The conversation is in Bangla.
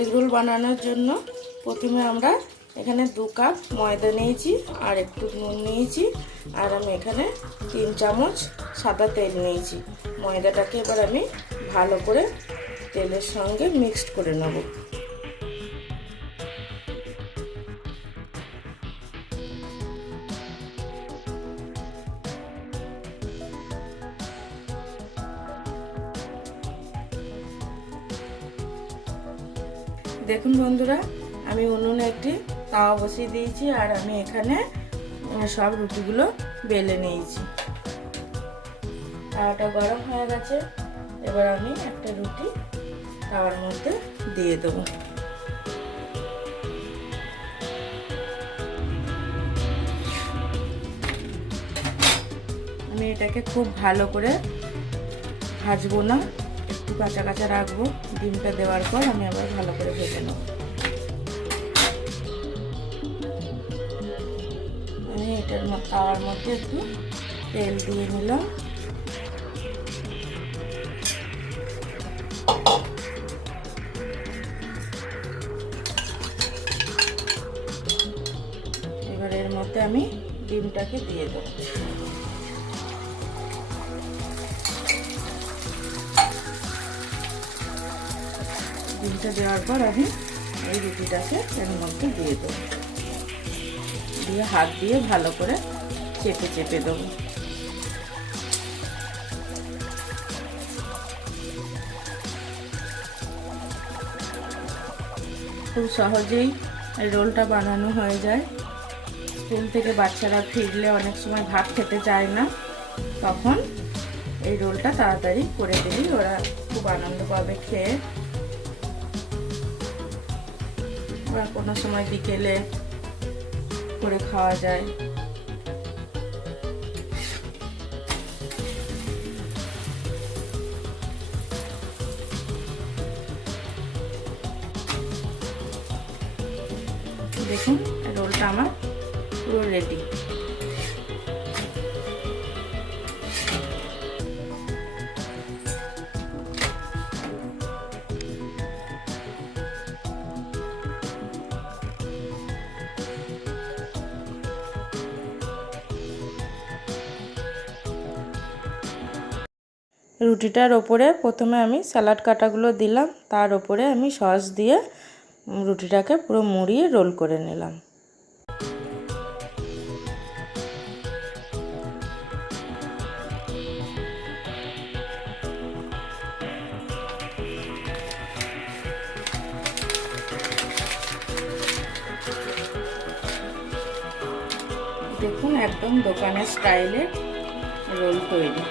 এগরোল বানানোর জন্য প্রথমে আমরা এখানে 2 কাপ ময়দা নিয়েছি আর একটু নুন নিয়েছি আর আমি এখানে 3 চামচ সাদা তেল নিয়েছি। ময়দাটাকে এবার আমি ভালো করে তেলের সঙ্গে মিক্সড করে নেব। দেখুন বন্ধুরা, আমি উনুনে একটি তাওয়া বসিয়ে দিয়েছি আর আমি এখানে সব রুটিগুলো বেলে নিয়েছি। তাওয়াটা গরম হয়ে গেছে, এবার আমি একটা রুটি তাওয়ার মধ্যে দিয়ে দেবো। আমি এটাকে খুব ভালো করে ভাজবো না, একটু কাঁচা কাঁচা রাখবো। ডিমটা দেওয়ার পর আমি আবার ভালো করে ভেজে নেব। আমি এটার তাওয়ার মধ্যে একটু তেল দিয়ে নিলাম। এবার এর মধ্যে আমি ডিমটাকে দিয়ে দেবো। ডিমটা দেওয়ার পর আমি এই রুটিটাকে এর মধ্যে দিয়ে দেবো, দিয়ে হাত দিয়ে ভালো করে চেপে চেপে দেবো। খুব সহজেই এই রোলটা বানানো হয়ে যায়। স্কুল থেকে বাচ্চারা ফিরলে অনেক সময় ভাত খেতে চায় না, তখন এই রোলটা তাড়াতাড়ি করে দিলেই ওরা খুব আনন্দ পাবে খেয়ে। ওরা কোনো সময় বিকেলে করে খাওয়া যায়। দেখুন রোলটা আমার পুরো রেডি। রুটিটার ওপরে প্রথমে আমি স্যালাড কাটাগুলো দিলাম, তার ওপরে আমি সস দিয়ে রুটিটাকে পুরো মুড়িয়ে রোল করে নিলাম। দেখুন একদম দোকানের স্টাইলে রোল তৈরি।